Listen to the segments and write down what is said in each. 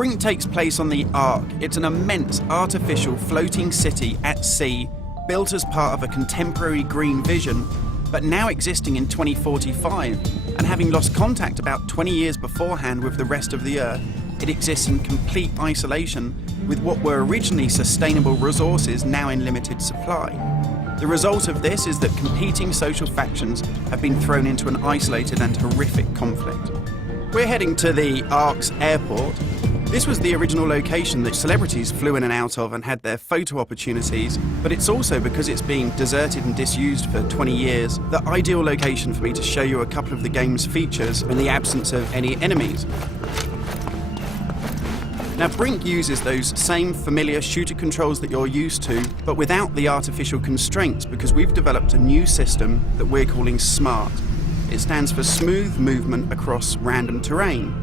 Brink takes place on the Ark. It's an immense artificial floating city at sea, built as part of a contemporary green vision, but now existing in 2045, and having lost contact about 20 years beforehand with the rest of the Earth, it exists in complete isolation with what were originally sustainable resources now in limited supply. The result of this is that competing social factions have been thrown into an isolated and horrific conflict. We're heading to the Ark's airport. This was the original location that celebrities flew in and out of and had their photo opportunities, but it's also, because it's been deserted and disused for 20 years, the ideal location for me to show you a couple of the game's features in the absence of any enemies. Now, Brink uses those same familiar shooter controls that you're used to, but without the artificial constraints, because we've developed a new system that we're calling SMART. It stands for Smooth Movement Across Random Terrain.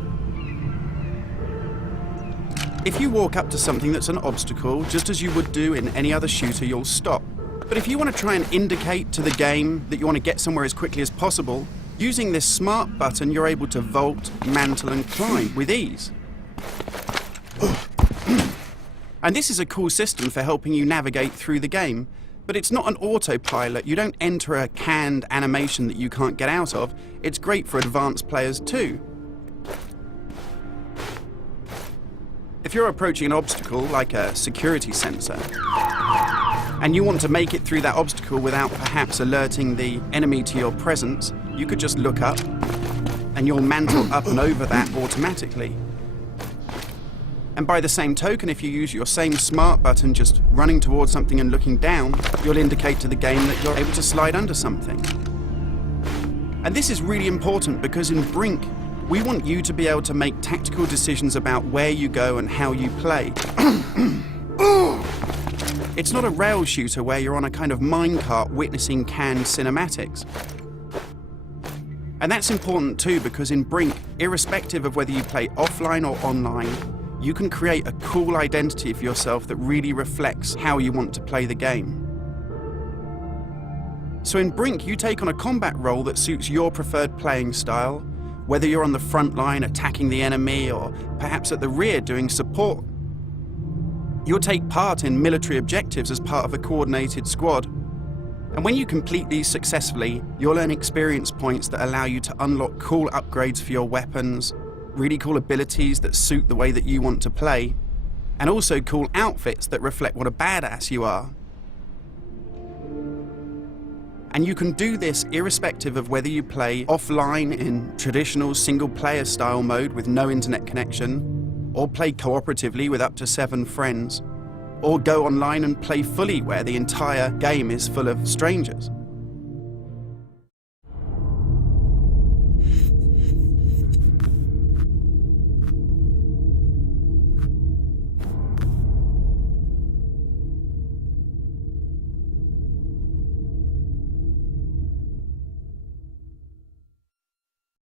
If you walk up to something that's an obstacle, just as you would do in any other shooter, you'll stop. But if you want to try and indicate to the game that you want to get somewhere as quickly as possible, using this SMART button, you're able to vault, mantle, and climb with ease. And this is a cool system for helping you navigate through the game, but it's not an autopilot. You don't enter a canned animation that you can't get out of. It's great for advanced players too. If you're approaching an obstacle, like a security sensor, and you want to make it through that obstacle without perhaps alerting the enemy to your presence, you could just look up, and you'll mantle up and over that automatically. And by the same token, if you use your same SMART button just running towards something and looking down, you'll indicate to the game that you're able to slide under something. And this is really important because in Brink, we want you to be able to make tactical decisions about where you go and how you play. It's not a rail shooter where you're on a kind of minecart witnessing canned cinematics. And that's important too, because in Brink, irrespective of whether you play offline or online, you can create a cool identity for yourself that really reflects how you want to play the game. So in Brink, you take on a combat role that suits your preferred playing style, whether you're on the front line attacking the enemy or perhaps at the rear doing support. You'll take part in military objectives as part of a coordinated squad. And when you complete these successfully, you'll earn experience points that allow you to unlock cool upgrades for your weapons, really cool abilities that suit the way that you want to play, and also cool outfits that reflect what a badass you are. And you can do this irrespective of whether you play offline in traditional single-player style mode with no internet connection, or play cooperatively with up to 7 friends, or go online and play fully where the entire game is full of strangers.